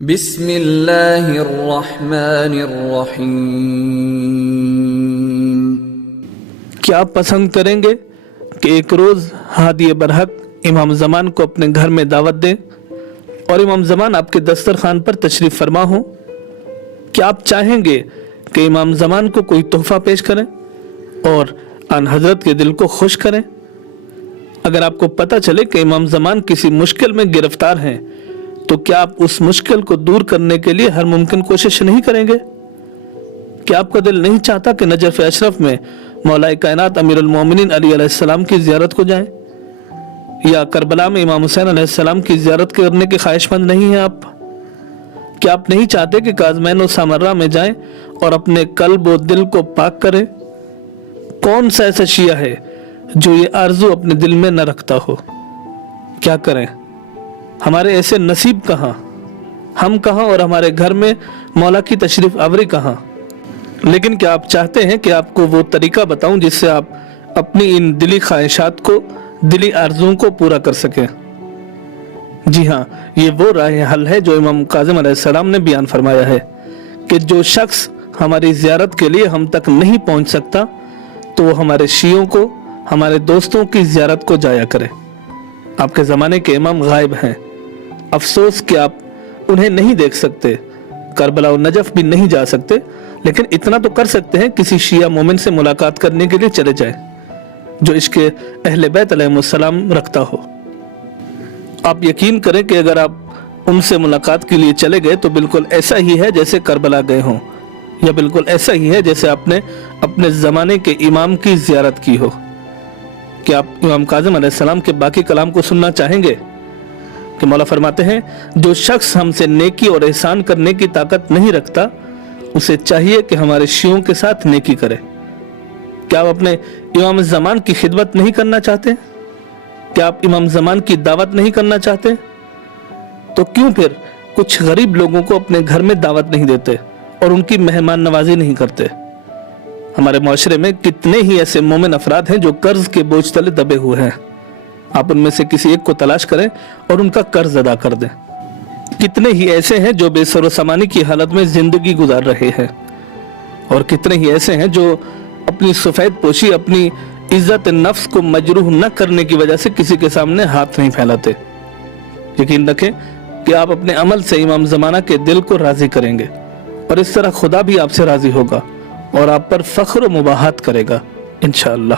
بسم اللہ الرحمن الرحیم۔ کیا آپ پسند کریں گے کہ ایک روز ہادی برحق امام زمان کو اپنے گھر میں دعوت دیں اور امام زمان آپ کے دسترخوان پر تشریف فرما ہوں؟ کیا آپ چاہیں گے کہ امام زمان کو کوئی تحفہ پیش کریں اور آن حضرت کے دل کو خوش کریں؟ اگر آپ کو پتہ چلے کہ امام زمان کسی مشکل میں گرفتار ہیں تو کیا آپ اس مشکل کو دور کرنے کے لیے ہر ممکن کوشش نہیں کریں گے؟ کیا آپ کا دل نہیں چاہتا کہ نجف اشرف میں مولا کائنات امیر المومنین علی علیہ السلام کی زیارت کو جائیں؟ یا کربلا میں امام حسین علیہ السلام کی زیارت کرنے کے خواہش مند نہیں ہیں آپ؟ کیا آپ نہیں چاہتے کہ کاظمین و سامرہ میں جائیں اور اپنے قلب و دل کو پاک کریں؟ کون سا ایسا شیعہ ہے جو یہ آرزو اپنے دل میں نہ رکھتا ہو؟ کیا کریں؟ ہمارے ایسے نصیب کہاں، ہم کہاں اور ہمارے گھر میں مولا کی تشریف آوری کہاں؟ لیکن کیا آپ چاہتے ہیں کہ آپ کو وہ طریقہ بتاؤں جس سے آپ اپنی ان دلی خواہشات کو، دلی آرزوؤں کو پورا کر سکیں؟ جی ہاں، یہ وہ راہ حل ہے جو امام کاظم علیہ السلام نے بیان فرمایا ہے کہ جو شخص ہماری زیارت کے لیے ہم تک نہیں پہنچ سکتا تو وہ ہمارے شیعوں کو، ہمارے دوستوں کی زیارت کو جایا کرے۔ آپ کے زمانے کے امام غائب ہیں، افسوس کہ آپ انہیں نہیں دیکھ سکتے، کربلا و نجف بھی نہیں جا سکتے، لیکن اتنا تو کر سکتے ہیں کسی شیعہ مومن سے ملاقات کرنے کے لیے چلے جائیں جو عشق اہل بیت علیہ السلام رکھتا ہو۔ آپ یقین کریں کہ اگر آپ ان سے ملاقات کے لیے چلے گئے تو بالکل ایسا ہی ہے جیسے کربلا گئے ہوں، یا بالکل ایسا ہی ہے جیسے آپ نے اپنے زمانے کے امام کی زیارت کی ہو۔ کہ آپ امام کاظم علیہ السلام کے باقی کلام کو سننا چاہیں گے کہ مولا فرماتے ہیں جو شخص ہم سے نیکی اور احسان کرنے کی طاقت نہیں رکھتا اسے چاہیے کہ ہمارے شیعوں کے ساتھ نیکی کرے۔ کیا آپ اپنے امام زمان کی خدمت نہیں کرنا چاہتے؟ کیا آپ امام زمان کی دعوت نہیں کرنا چاہتے؟ تو کیوں پھر کچھ غریب لوگوں کو اپنے گھر میں دعوت نہیں دیتے اور ان کی مہمان نوازی نہیں کرتے؟ ہمارے معاشرے میں کتنے ہی ایسے مومن افراد ہیں جو قرض کے بوجھ تلے دبے ہوئے ہیں۔ آپ ان میں سے کسی ایک کو تلاش کریں اور ان کا قرض ادا کر دیں۔ کتنے ہی ایسے ہیں جو بے سر و سامانی کی حالت میں زندگی گزار رہے ہیں، اور کتنے ہی ایسے ہیں جو اپنی سفید پوشی، اپنی عزت نفس کو مجروح نہ کرنے کی وجہ سے کسی کے سامنے ہاتھ نہیں پھیلاتے۔ یقین رکھیں کہ آپ اپنے عمل سے امام زمانہ کے دل کو راضی کریں گے، اور اس طرح خدا بھی آپ سے راضی ہوگا اور آپ پر فخر و مباحت کرے گا انشاءاللہ۔